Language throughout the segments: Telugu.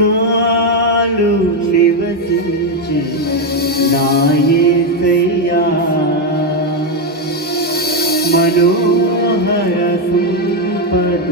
నాలు నివసించి నాయసయ్యా మనోహర సంపద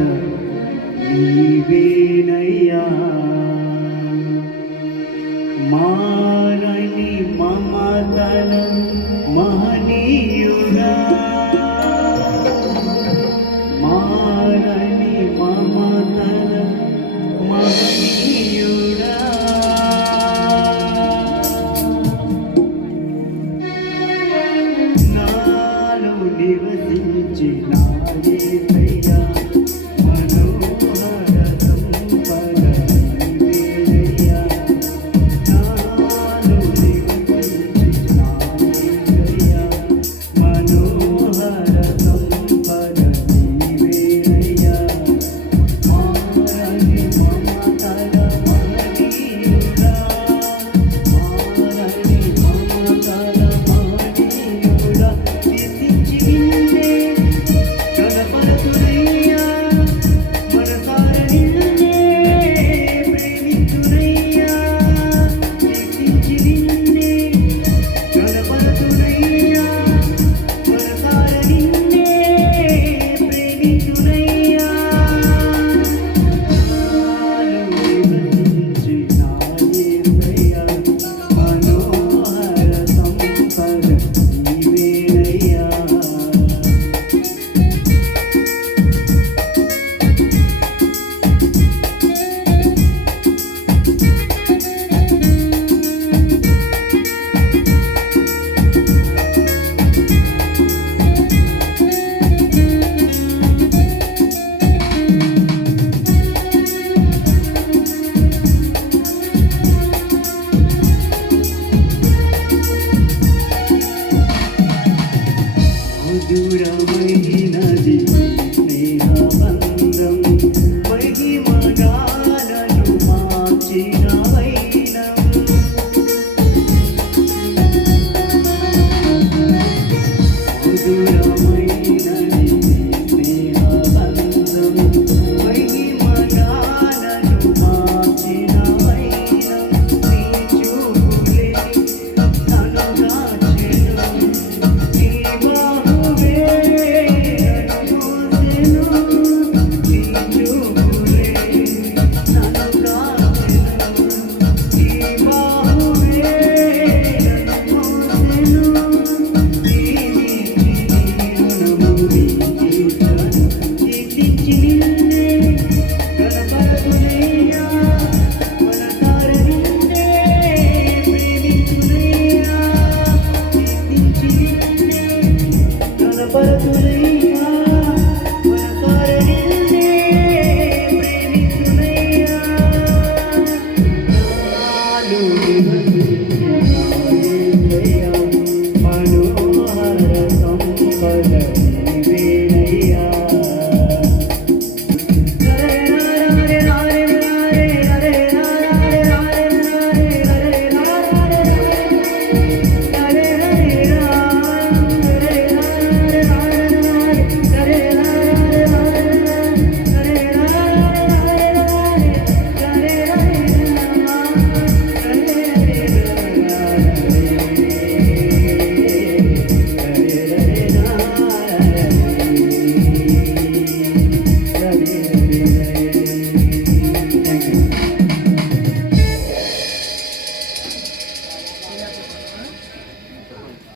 grama e